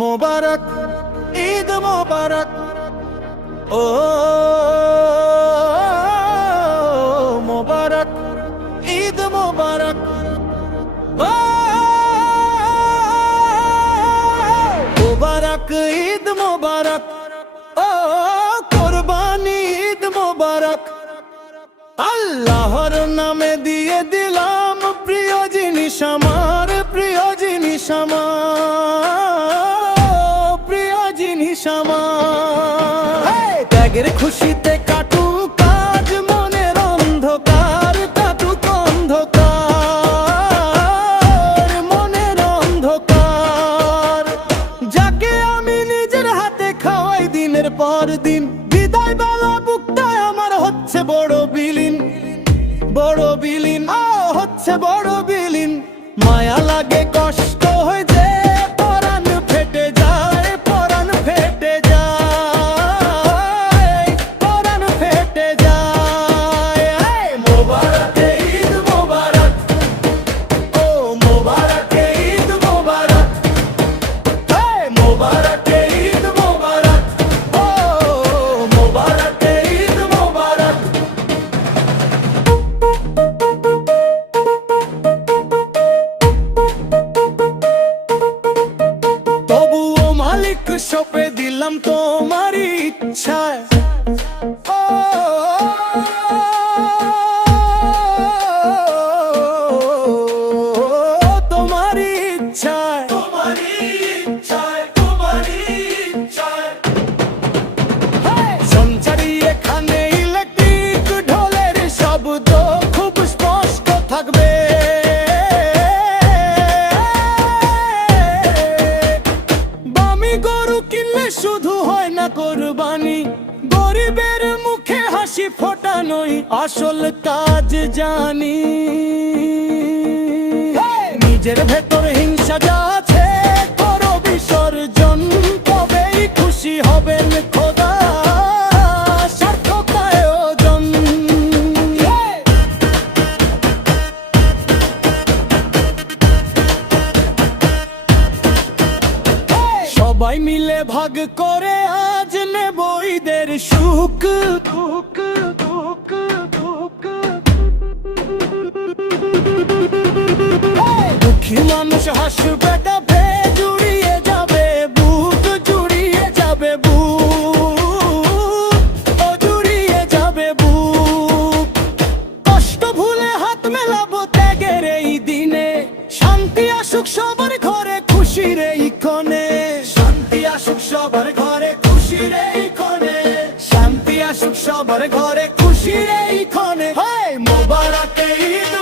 মোবারক, ঈদ মোবারক, ও মোবারক, ঈদ মোবারক, ও মোবারক, ঈদ মোবারক, ও কোরবানি ঈদ মোবারক। আল্লাহর নামে দিয়ে দিলাম প্রিয় জিনিস আমার, প্রিয় জিনিস আমার, প্রিয় জিনিস আমার। ত্যাগের খুশিতে কাটুক কাজ মনের অন্ধকার, কাটুক অন্ধকার, মনের অন্ধকার। যাকে আমি নিজের হাতে খাওয়াই দিনের পর দিন, বিদায় বেলা বুকটায় আমার হচ্ছে বড় বিলীন, বড় বিলীন, হচ্ছে বড় বিলীন। মায়া লাগে, কষ্ট হয়ে যে পরাণ ফেটে যায়, পরাণ ফেটে যায়, পরাণ ফেটে যায়। মোবারক ঈদ মোবারক, ও মোবারক ঈদ মোবারক, মোবারক ঈদ মোবারক, ও মোবারক ঈদ মোবারক। তবুও মালিক সঁপে দিলাম তোমার ইচ্ছায়, ও তোমার ইচ্ছায়, তোমার ইচ্ছায়, তোমার ইচ্ছায়। সঞ্চারী এখানে ইলেকট্রিক ঢোলের শব্দ খুব স্পষ্ট থাকবে। বামি গরু কিনলে শুধু হয় না কোরবানি, গরিবের মুখে হাসি ফোটানোই আসল কাজ জানি। নিজের ভেতর হিংসা যা আছে করো বিসর্জন, তবেই খুশি হবেন খোদা সার্থক আয়োজন। সবাই মিলে ভাগ করে আজ নেব ঈদের সুখ, সুখ, সুখ, সুখ। দুঃখী মানুষ হাসবে কাঁধে, জুড়িয়ে যাবে বুক, জুড়িয়ে যাবে বুক, ও জুড়িয়ে যাবে বুক। কষ্ট ভুলে হাত মেলাবো ত্যাগের এই দিনে, শান্তি আসুক সবার ঘরে খুশির এই ক্ষণে, শান্তি আসুক সবার ঘরে খুশির এই ক্ষণে, শান্তি আসুক সবার ঘরে খুশির এই ক্ষণে। মোবারক ঈদ।